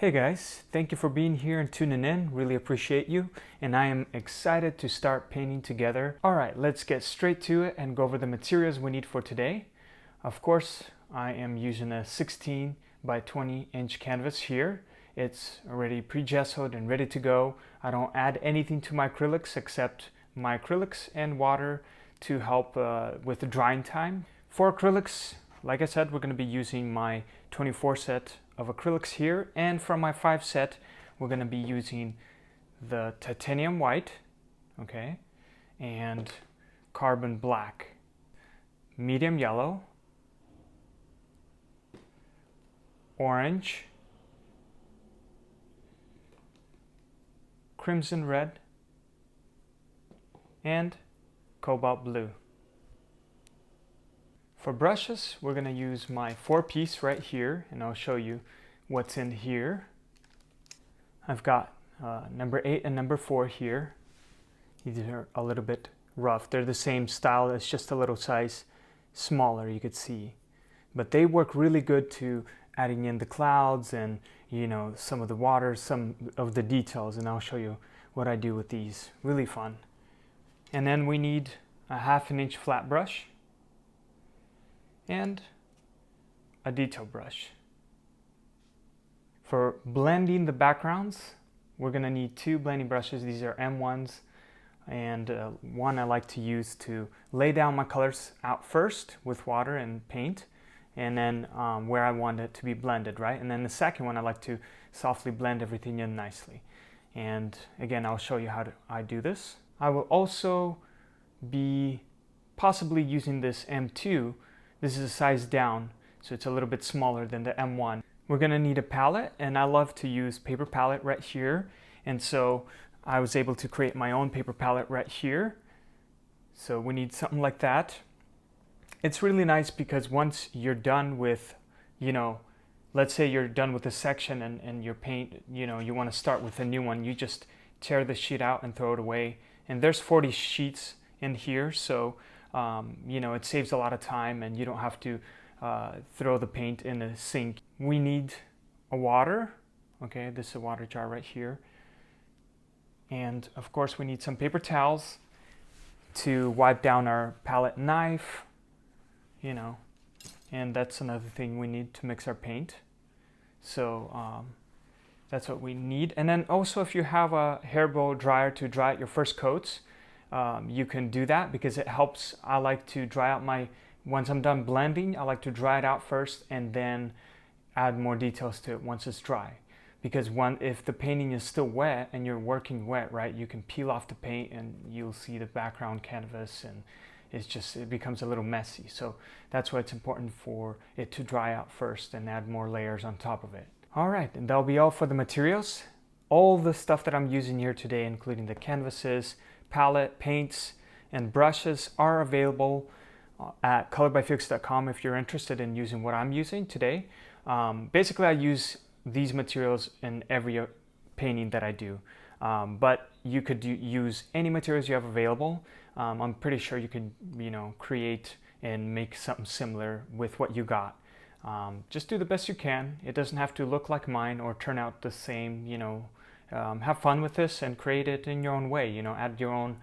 Hey guys, thank you for being here and tuning in. Really appreciate you, and I am excited to start painting together. Alright, let's get straight to it and go over the materials we need for today. Of course, I am using a 16 by 20 inch canvas here. It's already pre-gessoed and ready to go. I don't add anything to my acrylics except my acrylics and water to help with the drying time. For acrylics, like I said, we're going to be using my 24 set of acrylics here, and for my 5 set we're going to be using the titanium white, okay, and carbon black, medium yellow, orange, crimson red, and cobalt blue. For brushes, we're going to use my 4-piece right here, and I'll show you what's in here. I've got number 8 and number 4 here. These are a little bit rough. They're the same style, it's just a little size smaller, you could see. But they work really good to adding in the clouds and, you know, some of the water, some of the details, and I'll show you what I do with these. Really fun. And then we need a 1/2 inch flat brush and a detail brush. For blending the backgrounds, we're going to need 2 blending brushes. These are M1s, and one I like to use to lay down my colors out first with water and paint, and then where I want it to be blended, right? And then the second one I like to softly blend everything in nicely. And again, I'll show you how I do this. I will also be possibly using this M2. This is a size down, so it's a little bit smaller than the M1. We're going to need a palette, and I love to use paper palette right here. And so I was able to create my own paper palette right here. So we need something like that. It's really nice because once you're done with, you know, let's say you're done with a section and your paint, you know, you want to start with a new one, you just tear the sheet out and throw it away. And there's 40 sheets in here, so you know, it saves a lot of time and you don't have to throw the paint in a sink. We need a water. Okay, this is a water jar right here. And of course we need some paper towels to wipe down our palette knife, you know, and that's another thing we need to mix our paint. So that's what we need. And then also, if you have a hairball dryer to dry out your first coats, you can do that because it helps. I like to dry out once I'm done blending, I like to dry it out first and then add more details to it once it's dry. Because if the painting is still wet and you're working wet, right, you can peel off the paint and you'll see the background canvas, and it becomes a little messy. So that's why it's important for it to dry out first and add more layers on top of it. All right, and that'll be all for the materials. All the stuff that I'm using here today, including the canvases, palette, paints, and brushes, are available at ColorByFeliks.com if you're interested in using what I'm using today. Basically, I use these materials in every painting that I do, but you could use any materials you have available. I'm pretty sure you could, you know, create and make something similar with what you got. Just do the best you can. It doesn't have to look like mine or turn out the same, you know. Have fun with this and create it in your own way, you know, add your own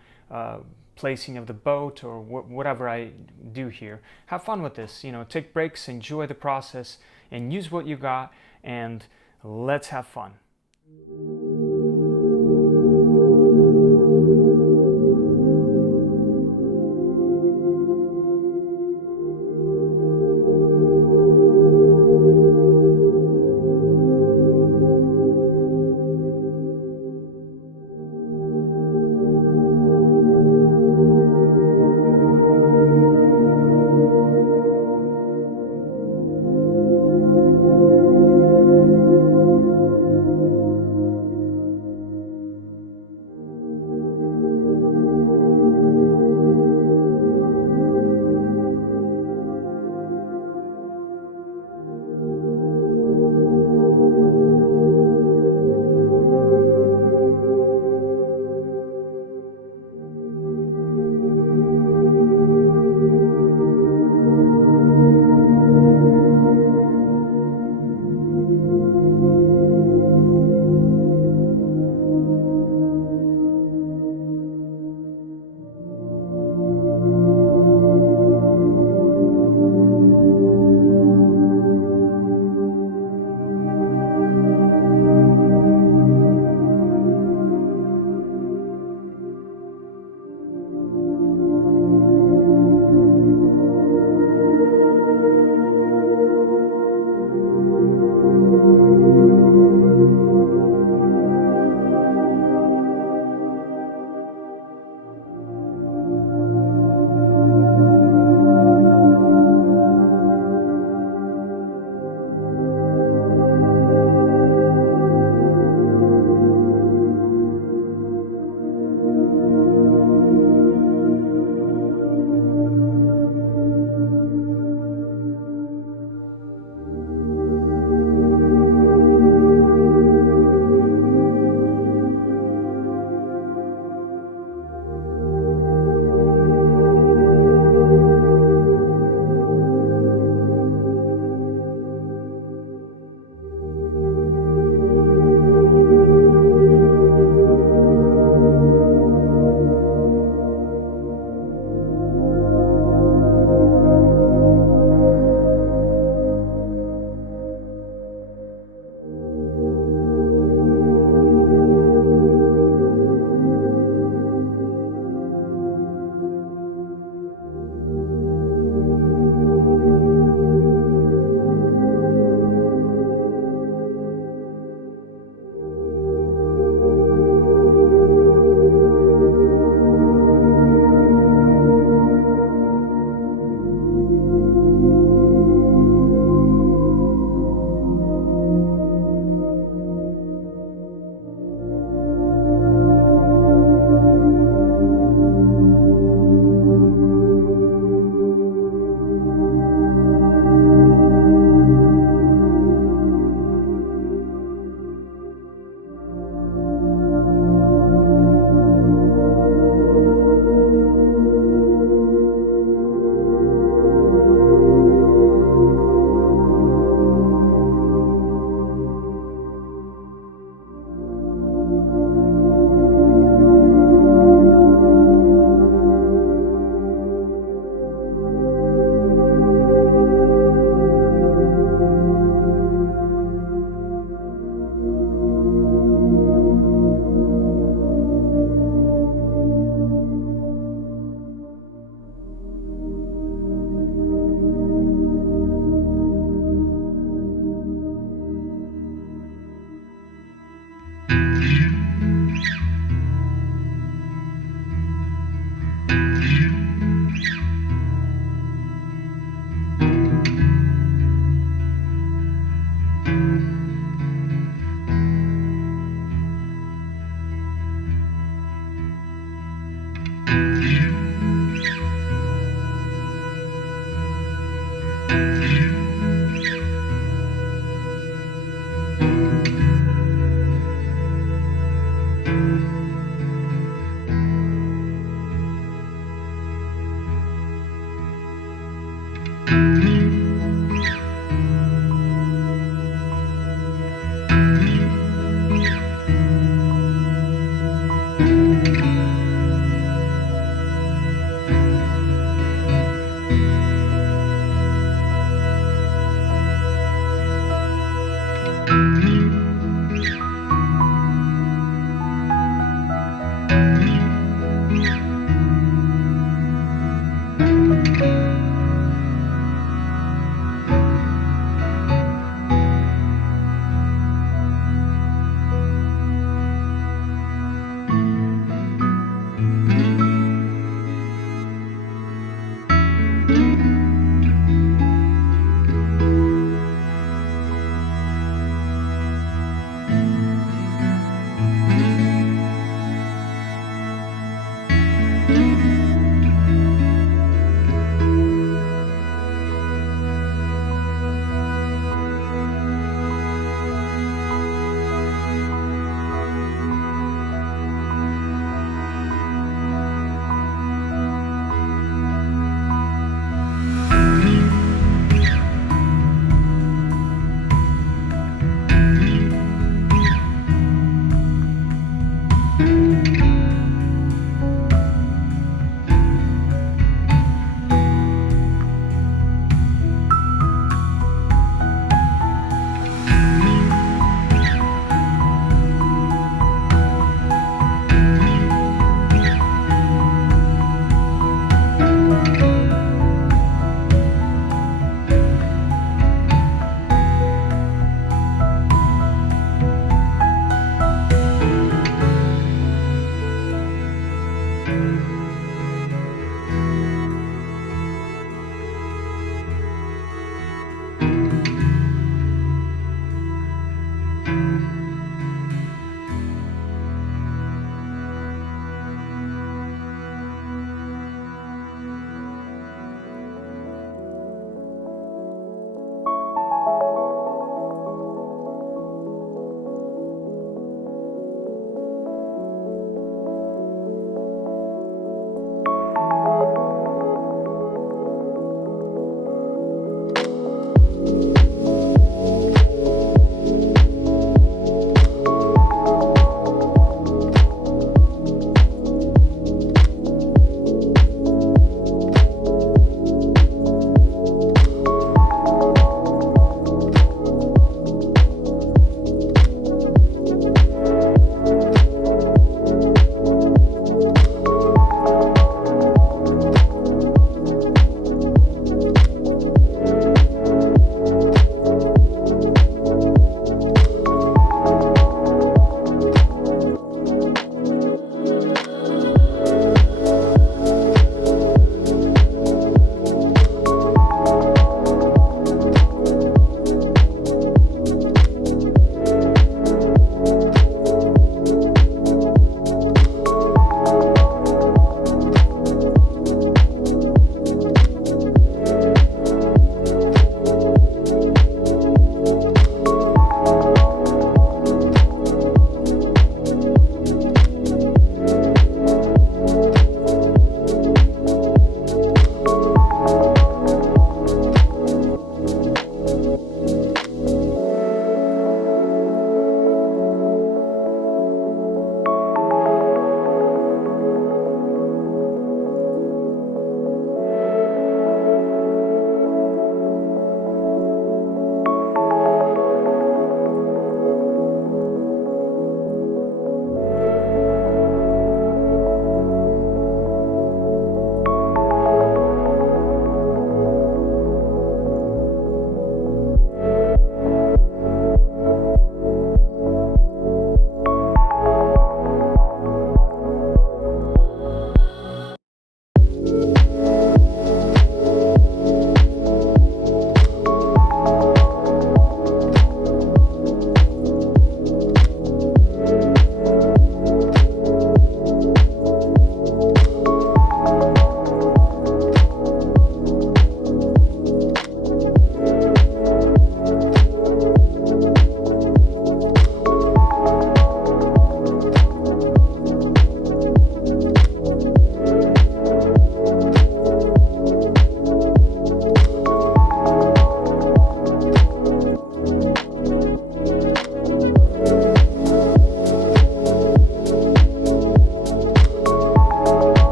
placing of the boat or whatever I do here. Have fun with this, you know, take breaks, enjoy the process, and use what you got, and let's have fun.